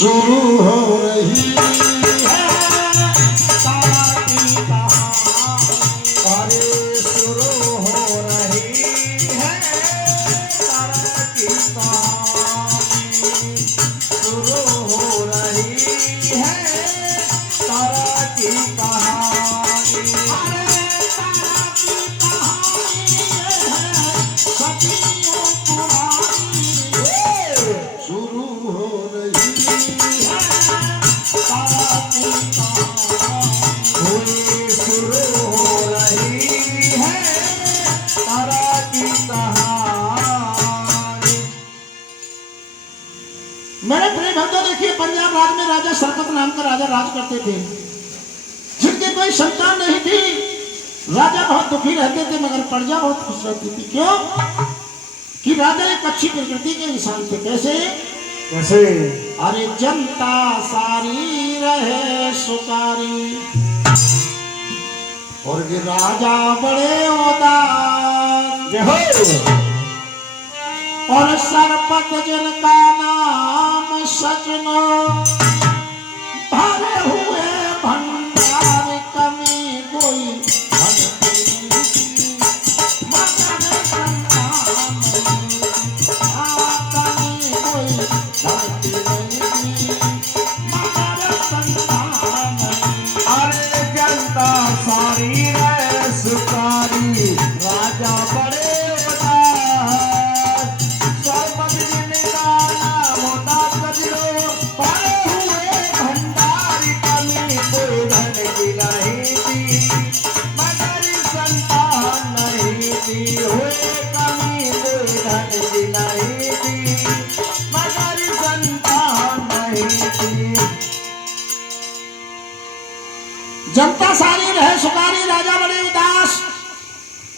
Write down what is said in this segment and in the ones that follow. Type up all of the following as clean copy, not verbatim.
शुरू हो रही है तारा की कहानी। अरे शुरू हो रही है तारा की कहानी। शुरू हो रही है तारा की कहानी। अरे तारा की कहानी है सदियों पुरानी। शुरू हो रही है तारा की कहानी। शुरू हो रही है तारा की कहानी। मेरे प्रिय भक्तों, देखिए पंजाब राज में राजा सरपत नाम का राजा राज करते थे, जिनकी कोई संतान नहीं थी। राजा बहुत दुखी रहते थे मगर प्रजा बहुत खुश रहती थी। क्यों? कि राजा एक अच्छी प्रकृति के इंसान थे। कैसे? कैसे? अरे जनता सारी रहे सुकारी और ये राजा बड़े उदार और सरपत जिनका नाम सजनो भरे हुए भंडार कमी कोई धन की नहीं थी, मगर संतान नहीं थी। कमी कोई धन की नहीं थी, मगर संतान नहीं थी। अरे जनता सारी रहे सुकारी राजा बड़े उदार सरपत जिनका नाम होता सजनो भरे हुए भंडार कमी कोई धन की नहीं थी, मगर संतान नहीं थी। हुए कमी कोई धन की नहीं थी, मगर संतान नहीं थी। जनता सारी रहे सुकारी राजा बड़े उदास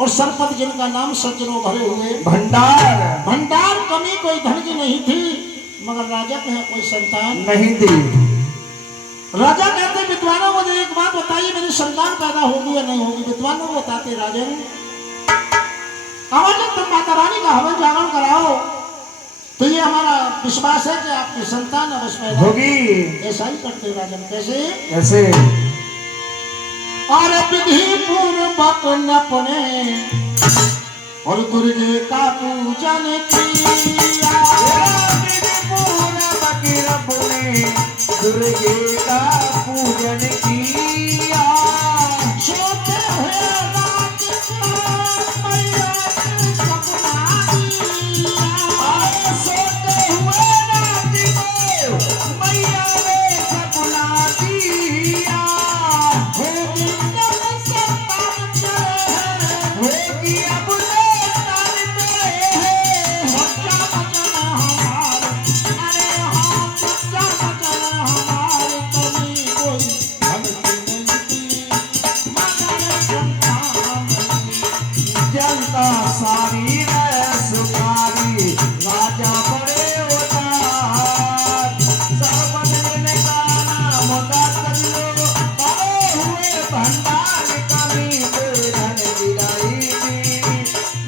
और सरपत जिनका नाम सज्जनों भरे हुए भंडार भंडार कमी कोई धन की नहीं थी, मगर राजा के यहाँ कोई संतान। नहीं थी। राजा कहते विद्वानों, मुझे एक बात बताइए, मेरी संतान पैदा होगी या नहीं होगी? विद्वानों को बताते राजन, जब तुम माता रानी का हवन जागरण कराओ तो ये हमारा विश्वास है कि आपकी संतान अवश्य पैदा होगी। ऐसा ही करते राजन। कैसे? कैसे? और विधि पूर्वक अपने और दुर्गे का पूजन किया। विधि पूर्वक अपने दुर्गे का पूजन किया। सोते हुए रात को मैया ने सपना दिया। सोते हुए रात को मैया ने सपना दिया। होगी अब संतान चले होगी अब संतान तेरे हैं। बच्चा बचन हमारे। अरे हाँ, बच्चा बचन हमारे। कमी कोई धन की नहीं थी, मगर संतान नहीं थी। जनता सारी रहे सुकारी राजा बड़े उदार सरपत जिनका नाम होता सजनो भरे हुए भंडार कमी कोई धन की नहीं थी,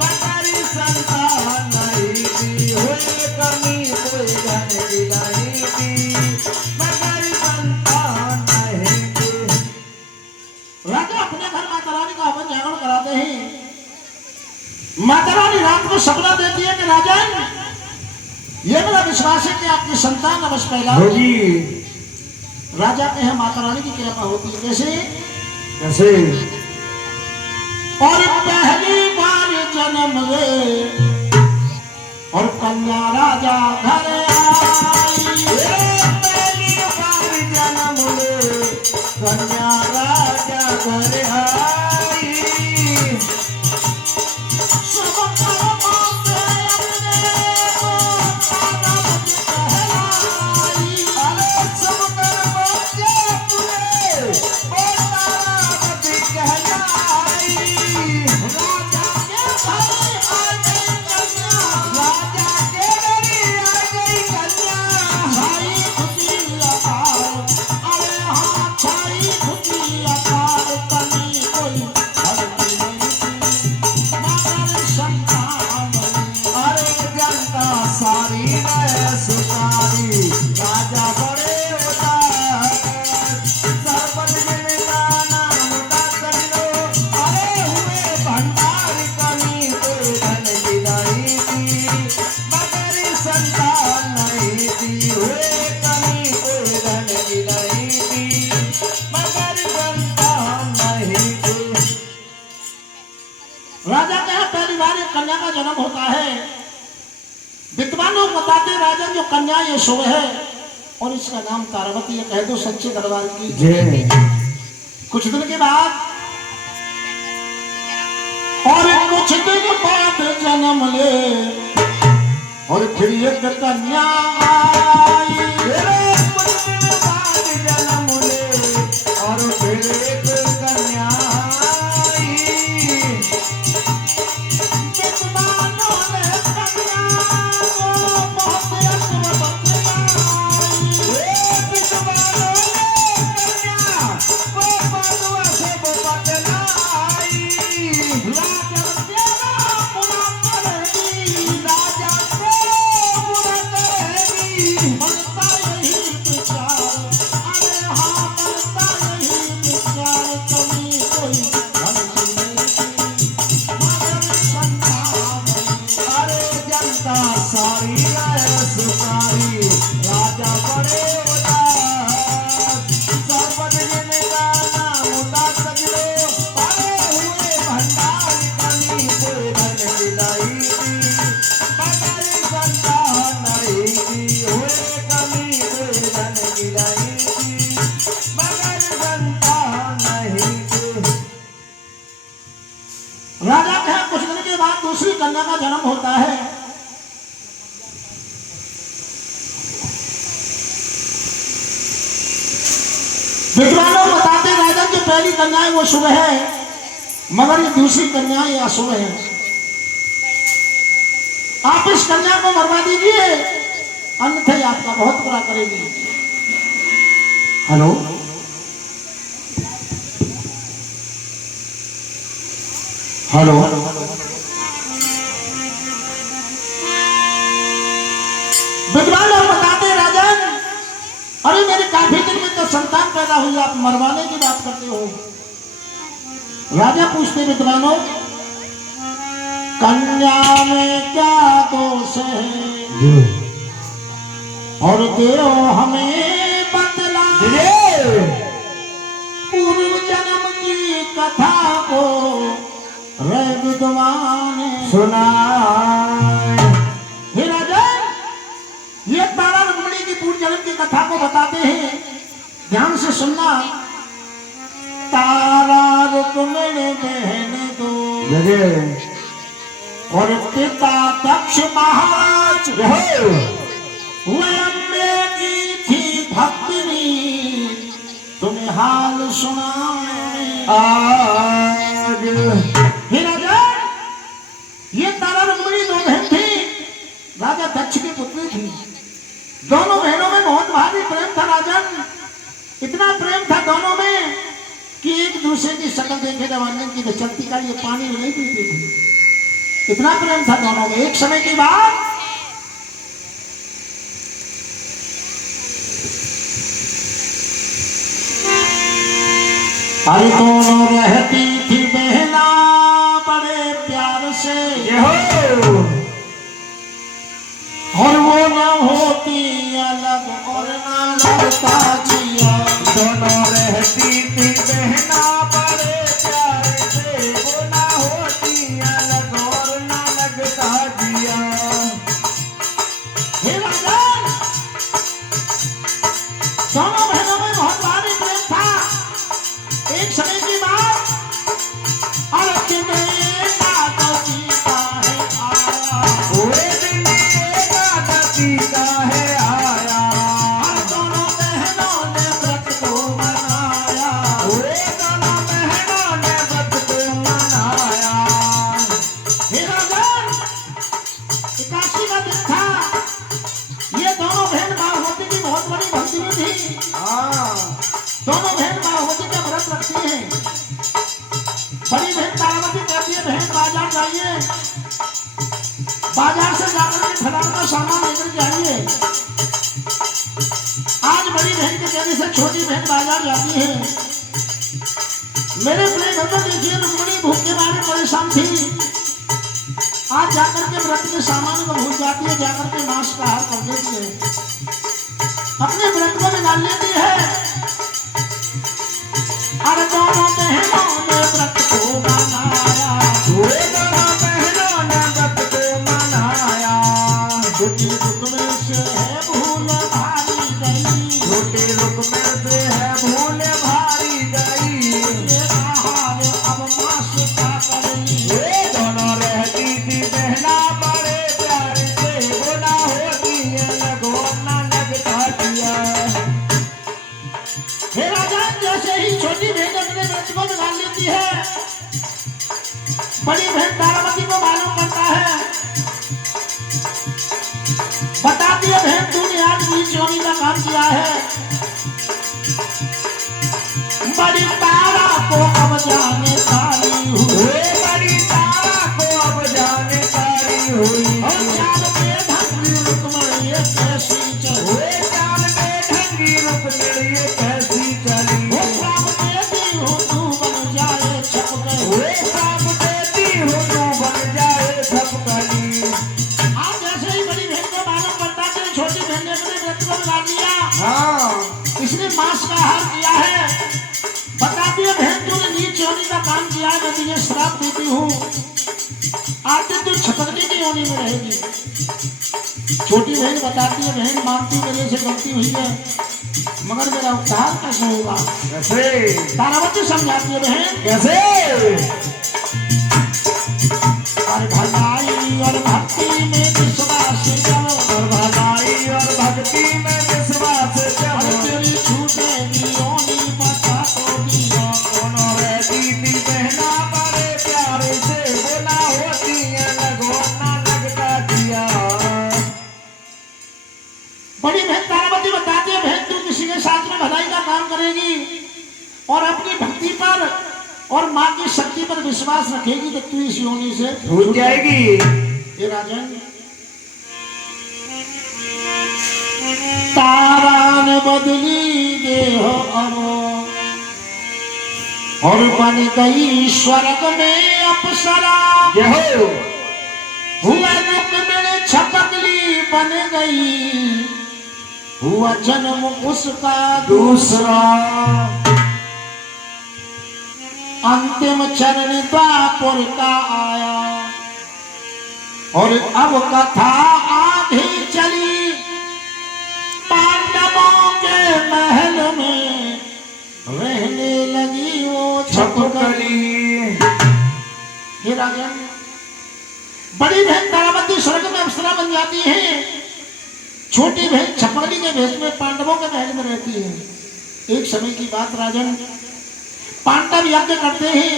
मगर संतान नहीं थी। हुए कमी कोई धन की नहीं थी, मगर संतान नहीं थी। राजा अपने घर माता रानी का हवन जागरण कराते हैं। माता रानी रात को सपना देती है कि राजन, ये मेरा विश्वास है कि आपकी संतान अवश्य पैदा होगी। राजा के यहाँ माता रानी की कृपा होती है। कैसे? कैसे? और पहली बार जन्म ले और कन्या राजा घर आई। पहली बार जन्म ले कन्या राजा घर आई। सब कर्मों से अपने को तारावत कहलाई। अरे सब कर्मों से अपने को तारावत कहलाई। राजा के घर आ गई कन्या। राजा के घर आ गई कन्या। छाई खुशी अपार। अरे हाँ, छाई खुशी अपार। कन्या राजा के यहाँ पहली बार एक कन्या का जन्म होता है। विद्वानों बताते राजा जो कन्या ये शुभ है और इसका नाम तारावती है, कह दो सच्चे दरबार की जय। कुछ दिन के बाद और कुछ दिन बाद जन्म ले और फिर एक कन्या आई। कुछ दिन बाद जन्म ले और फिर एक कन्या आई। विद्वानों ने कन्या को बहुत अशुभ बतलाई। विद्वानों ने कन्या को बहुत अशुभ बतलाई। राजा तेरा बुरा करेगी, राजा को बुरा करेगी। बनता यही विचार, अरे हाँ बनता यही विचार, कभी कोई गलती नहीं की, मगर संतान नहीं। अरे जनता सारी है सुकारी। राजा बड़े उदास सर्वद जिनका नाम उदास सजलो। अरे हुए भंडार कली से धन मिलाई थी, मगर संतान नहीं थी। हुए कली से धन मिलाई थी, मगर संतान नहीं थी। राजा के यहाँ कुछ दिन के बाद दूसरी कन्या का जन्म होता है। विद्वानों बताते राजा की पहली कन्या है वो शुभ है, मगर ये दूसरी कन्या ये अशुभ है। आप इस कन्या को मरवा दीजिए, अन्यथा ये आपका बहुत बुरा करेगी। हेलो, हेलो, विद्वान लोग बताते राजन, अरे मेरे काफी दिन में तो संतान पैदा हुई, आप मरवाने की बात करते हो। राजा पूछते विद्वानों, कन्या में क्या दोष है और दो हमें बतला। पूर्व जन्म की कथा को रे विद्वान सुना। हे राजन, ये तारा रुक्मिणी की पूर्व जन्म की कथा को बताते हैं, ध्यान से सुनना। तारा रुक्मिणी बहन दो और पिता दक्ष महाराज, वह अम्बे की थी भक्तिनी, तुम्हें हाल सुनाए आज। हे राजा, ये तारा रुक्मिणी दो बहन थी, राजा दक्ष की पुत्री थी। दोनों बहनों में बहुत भारी प्रेम था राजन, इतना प्रेम था दोनों में कि एक दूसरे की शक्ल देखे जवानी की चलती का ये पानी नहीं पीती थी, इतना प्रेम था दोनों में। एक समय की बात, अरे दोनों रहती थी बहना बड़े प्यार से, और वो न होती अलग और न लगता जिया। दोनों रहती थी बहना बड़े प्यार से, वो ना होती अलग और ना लगता जिया। हे राजन, दोनों बहनों में बहुत भारी प्रेम था। एक समय की बात, और एकादशी का है आया, हुए दिन एकादशी का है आया। और दोनों बहनों ने व्रत को मनाया। हुए दोनों बहनों ने व्रत को मनाया। हे राजन, एकादशी का दिन था। ये दोनों बहन बागवती की बहुत बड़ी भक्तिनी थी। दोनों बहन बागवती का व्रत रखती हैं। बड़ी बहन तारावती कहती है, बहन बाजार जाइए, बाजार से जाकर के फलाने का सामान लेकर के आइए। आज बड़ी बहन के कहने से छोटी बहन बाजार जाती है। मेरे प्रिय भक्तों, देखिए रुक्मिणी भूख के मारे परेशान थी। आज जाकर के व्रत के सामान को भूल जाती है, जाकर के मांस का आहार कर देती है, अपने व्रत को निकाल लेती है। और दोनों बहनों ने व्रत को मनाया। हुए तारावती को मालूम पड़ता है, बताती है बहन तूने आज भी चोरी का काम किया है। बड़ी तारा को अब जाने सारी हुई, बड़ी तारा को अब जाने सारी हुई। और चाल में ढंगी रुकमणी ये कैसी चली, चाल में ढंगी रुकमणी ये कैसी चली। वो श्राप देती हूँ तू बन जाए छपकली, श्राप देती हूँ तू बन जाए छपकली। आज जैसे ही बड़ी बहन को मालूम पड़ता कि छोटी बहन ने अपने व्रत को लगा दिया, हाँ इसने मांस का आहार किया है, बताती है बहन तूने नीच योनि का काम किया है, मैं तुझे श्राप देती हूँ, आज दिन तू छपकली की योनि में रहेगी। छोटी बहन बताती है बहन मानती मेरे से गलती हुई है, मगर मेरा उद्धार कैसे होगा। कैसे तारावती समझाती है बहन कैसे। और भलाई और भक्ति में विश्वास जब, और भलाई और भक्ति में विश्वास और जब। तेरी छूटेगी योनि बता तो दिया, कौन रहती थी बहना बड़े प्यारे से, बोला होती है लगो ना लगता दिया। बड़ी बहन तारावती बताती है बहन तू किसी के साथ में भलाई का काम करेगी और अपनी भक्ति पर और माँ की शक्ति पर विश्वास रखेगी तो तू इस योनि से छूट जाएगी। ये राजन तारा ने बदली देह अब और बन गई स्वर्ग में अप्सरा, जय हो। हुआ रूप में छपकली बन गई, हुआ जन्म उसका दूसरा, अंतिम चरण द्वापर का आया और अब कथा आधी चली, पांडवों के महल में रहने लगी वो छपकली। हे राजन बड़ी बहन तारावती स्वर्ग में अप्सरा बन जाती है, छोटी बहन छपकली के भेष में पांडवों के महल में रहती है। एक समय की बात राजन, पांडव यज्ञ करते हैं,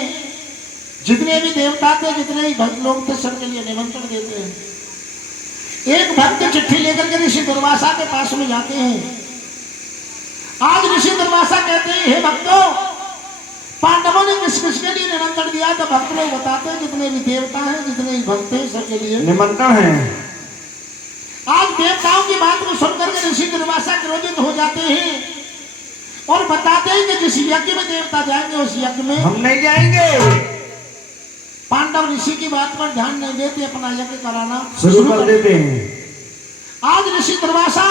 जितने भी देवता थे जितने भी भक्त लोग थे सबके लिए निमंत्रण देते हैं। एक भक्त चिट्ठी लेकर के ऋषि दुर्वासा के पास में जाते हैं। आज ऋषि दुर्वासा कहते हैं हे भक्तों, पांडवों ने किस किस के लिए निमंत्रण दिया, तो भक्त लोग बताते हैं जितने भी देवता हैं जितने भी भक्त हैं सबके लिए निमंत्रण है। आज देवताओं की बात को सुनकर के ऋषि दुर्वासा क्रोधित हो जाते हैं और बताते हैं कि जिस यज्ञ में देवता जाएंगे उस यज्ञ में हम नहीं जाएंगे। पांडव ऋषि की बात पर ध्यान नहीं देते, अपना यज्ञ कराना शुरू कर देते हैं। आज ऋषि दुर्वासा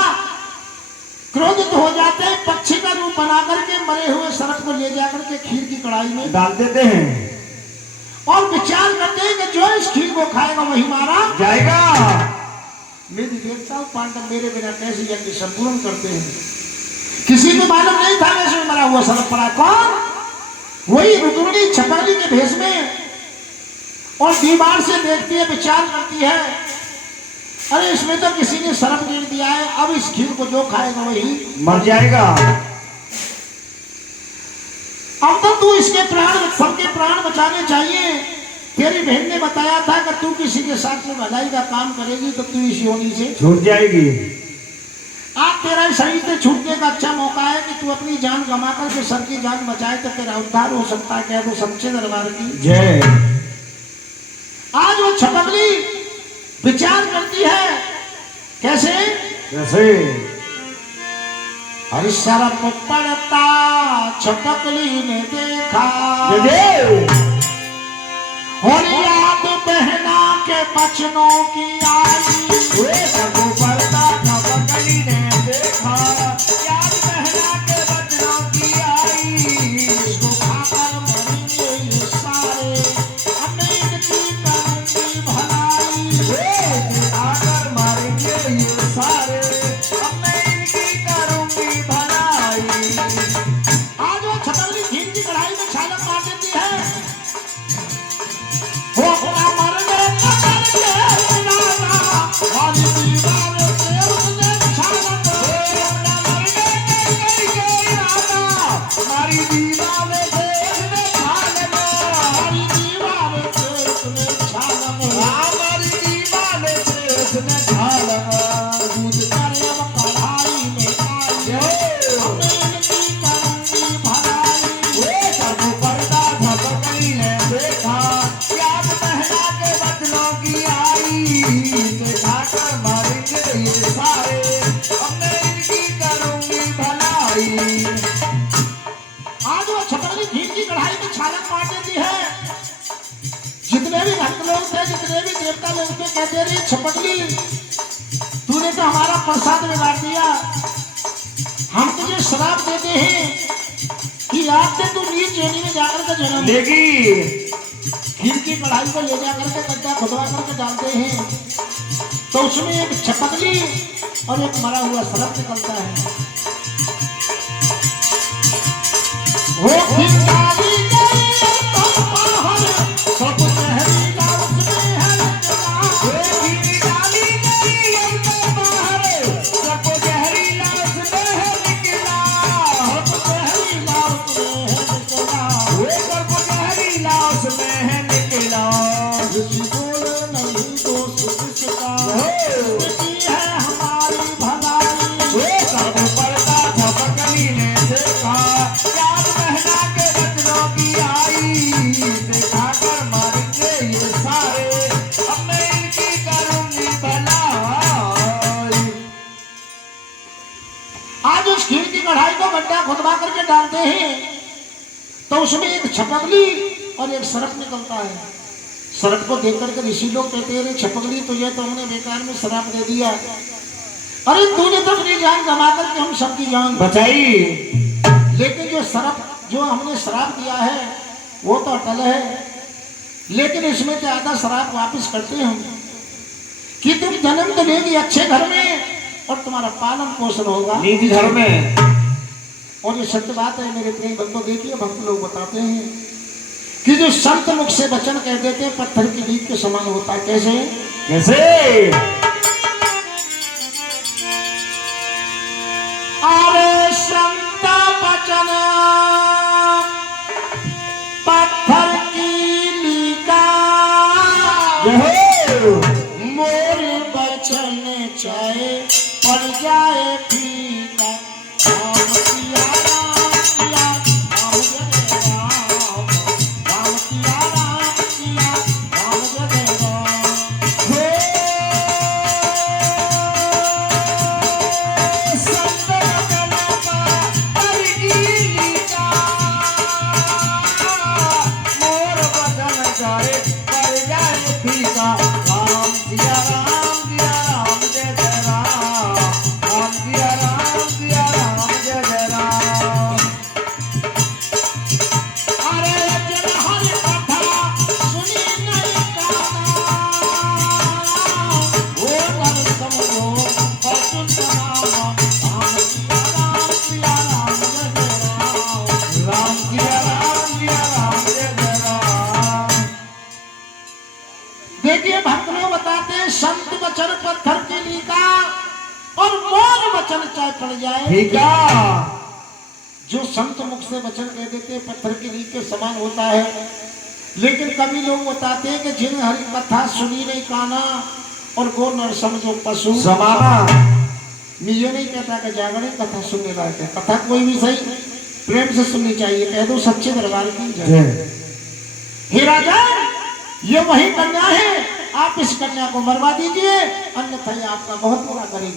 क्रोधित हो जाते हैं, पक्षी का रूप बना करके मरे हुए सर्प को ले जाकर के खीर की कढ़ाई में डाल देते हैं और विचार करते हैं कि जो इस खीर को खाएगा वही मारा जाएगा। मेरी देवता पांडव मेरे बिना कैसे यज्ञ संपूर्ण करते हैं। किसी को मालूम नहीं था वैसे मरा हुआ सर्प पड़ा, कौन? वही रुक्मिणी छपकली के भेष में, और दीवार से देखती है, विचार करती है अरे इसमें तो किसी ने सर्प गिर दिया है, अब इस खीर को जो खाएगा वही मर जाएगा। अब तो तू इसके प्राण, सबके प्राण बचाने चाहिए। तेरी बहन ने बताया था कि तू किसी के साथ में भलाई का काम करेगी तो तू इस योनि से छूट जाएगी। आज तेरा शरीर से छूटने का अच्छा मौका है कि तू अपनी जान गंवा करके सबकी जान बचाए तो तेरा उद्धार हो सकता है। कह दो सच्चे दरबार की जय। आज वो छपकली विचार करती है, कैसे? कैसे? हर सर्प पड़ता छपकली ने देखा, और याद बहना के बचनों की आई, सर्प पड़ता छपकली ने देखा, याद बहना के बचनों की आई। इसको खाकर मरेंगे ये सारे, हमें इनकी करूंगी भलाई, आकर मारेंगे ये सारे, अब मैं इनकी करूंगी भलाई। आज वो छपकली घी की कढ़ाई में छालक मार देती है, वो मर गए पकड़ के राजा, और हमारी ईमान से उसने ढाला दूध कर अब कढ़ाई में आई हमने इनकी करूंगी भलाई वो सब पर्दा झपकली ने देखा याद पहना के बदलों की आई देखा कर मारेंगे ये सारे हमने इनकी करूंगी भलाई आज वो छपकली घी की कढ़ाई में छालक मार देती है। जितने भी भक्त लोग थे, जितने भी देवता लोग थे, कहते रही छपकली तूने तो हमारा प्रसाद बिगाड़ दिया। हम तुझे श्राप देते हैं कि आज से तू नीच योनि में जाकर के जन्म ले। लेगी घी की कढ़ाई को ले जाकर के गड्ढा खुदवा करके डालते हैं तो उसमें एक छपकली और एक मरा हुआ सर्प निकलता है। वो खिंगारी गई तो बाहर, सब जहरीला उसमें है निकला। डाली गई अंदर बाहर सब जहरीला उसमें है निकला सब जहरीला उसमें है निकला। वो सब जहरीला उसमें है निकला ऋषि बोले नहीं दोष किसका, वो की है हमारी भलाई। सब पर्दा झपकली ने देखा याद पहना के बदलों की आई देखा कर मारेंगे ये सारे अब मैं इनकी करूंगी भलाई आज उस खीर की कढ़ाई को गड्ढा खुदवा करके डालते हैं तो उसमें एक छपकली और एक सर्प निकलता है। सर्प को देख करके ऋषि लोग कहते हैं छपकली तुझे तो हमने बेकार में श्राप दे दिया। अरे तूने तो अपनी जान गंवा करके हम सबकी जान बचाई लेकिन जो सर्प जो हमने श्राप दिया है वो तो अटल है। लेकिन इसमें ज्यादा श्राप वापस करते हैं हम कि तुम जन्म तो लेगी अच्छे घर में और तुम्हारा पालन पोषण होगा। नीति घर में और ये सत्य बात है मेरे प्रिय बंधु। देखिए भक्त लोग बताते हैं कि जो संत मुख से वचन कह देते हैं पत्थर की लीक के समान होता है। कैसे? कैसे अरे संत वचन पत्थर की लीका, मोर वचन चाहे पड़ जाए फीका। राम किया राम किया राम जय राम, राम किया राम किया राम जय राम। अरे जन हरि कथा सुनी नहीं काना, वो कर समझो अतुल नाम। राम किया राम जय राम। देखिए भक्त लोग बताते हैं संत वचन पत्थर की लीका और मोर वचन चाहे पड़ जाए। ठीक है जो संत मुख से वचन कह देते हैं पत्थर की लीक के समान होता है। लेकिन कभी लोग बताते हैं कि जिन हरि कथा सुनी नहीं काना और वो नर समझो पशु समाना मैं ये नहीं कहता कि जागरण कथा सुनने लायक है। कथा कोई भी सही प्रेम से सुननी चाहिए। कह दो सच्चे दरबार की जय। हे राजा ये वही कन्या है, आप इस कन्या को मरवा दीजिए अन्यथा ये आपका बहुत बुरा करेगी।